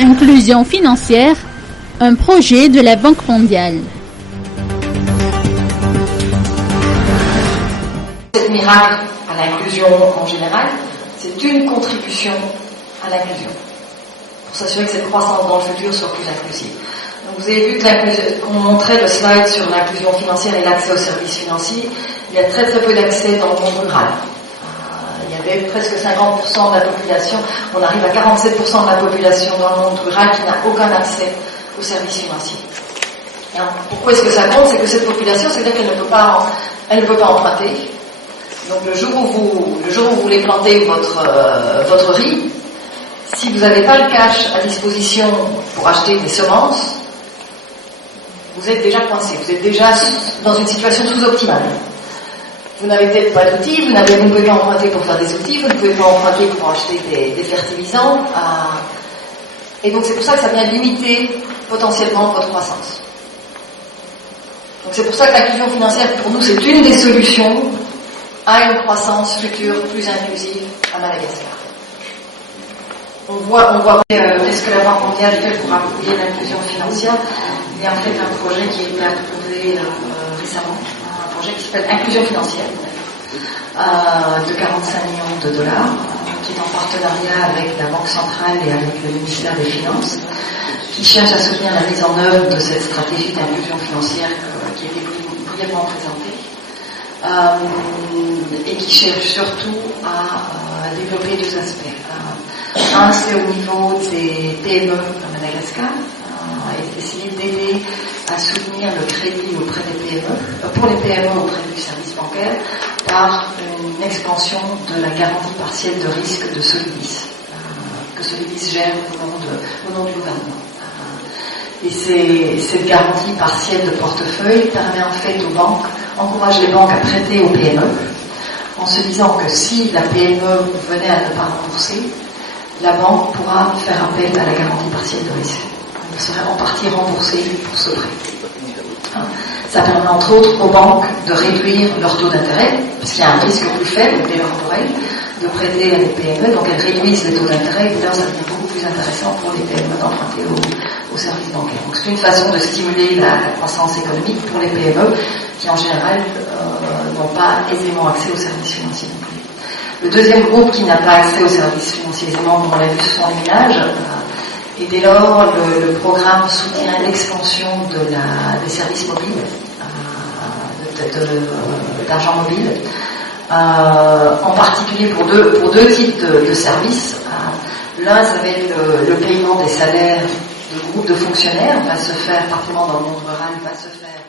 Inclusion financière, un projet de la Banque mondiale. Cette miracle à l'inclusion en général, c'est une contribution à l'inclusion, pour s'assurer que cette croissance dans le futur soit plus inclusive. Donc vous avez vu qu'on montrait le slide sur l'inclusion financière et l'accès aux services financiers. Il y a très très peu d'accès dans le monde rural. Il y avait presque 50% de la population, on arrive à 47% de la population dans le monde rural qui n'a aucun accès aux services financiers. Et alors, pourquoi est-ce que ça compte? C'est que cette population, c'est-à-dire qu'elle ne peut pas emprunter. Donc le jour où vous voulez planter votre riz, si vous n'avez pas le cash à disposition pour acheter des semences, vous êtes déjà coincé, vous êtes déjà dans une situation sous-optimale. Vous n'avez peut-être pas d'outils, vous ne pouvez pas emprunter pour faire des outils, vous ne pouvez pas emprunter pour acheter des fertilisants. Et donc c'est pour ça que ça vient limiter potentiellement votre croissance. Donc c'est pour ça que l'inclusion financière, pour nous, c'est une des solutions à une croissance future plus inclusive à Madagascar. On voit qu'est-ce que la Banque mondiale fait pour appuyer l'inclusion financière. Il y a en fait un projet qui a été approuvé récemment, un projet qui s'appelle Inclusion financière, de 45 millions de dollars, qui est en partenariat avec la Banque centrale et avec le ministère des Finances, qui cherche à soutenir la mise en œuvre de cette stratégie d'inclusion financière qui a été brièvement présentée, et qui cherche surtout à développer deux aspects. Un, c'est au niveau des PME à Madagascar, essayer d'aider à soutenir le crédit auprès des PME, pour les PME auprès du service bancaire, par une expansion de la garantie partielle de risque de Solidis, que Solidis gère au nom du gouvernement. Et cette garantie partielle de portefeuille permet en fait aux banques, encourage les banques à prêter aux PME, en se disant que si la PME venait à ne pas rembourser, la banque pourra faire appel à la garantie partielle de risque. Elle serait en partie remboursée pour ce prêt. Ça permet entre autres aux banques de réduire leur taux d'intérêt, parce qu'il y a un risque plus faible dès lors pour elles de prêter à des PME, donc elles réduisent les taux d'intérêt, et là ça devient beaucoup plus intéressant pour les PME d'emprunter aux services bancaires. Donc c'est une façon de stimuler la croissance économique pour les PME qui en général n'ont pas aisément accès aux services financiers non plus. Le deuxième groupe qui n'a pas accès aux services financiers aisément, comme on l'a vu, ce sont les ménages. Et dès lors, le programme soutient l'expansion des services mobiles, d'argent mobile, en particulier pour deux types de services. L'un, ça va être le paiement des salaires de groupes de fonctionnaires, va se faire, particulièrement dans le monde rural, va se faire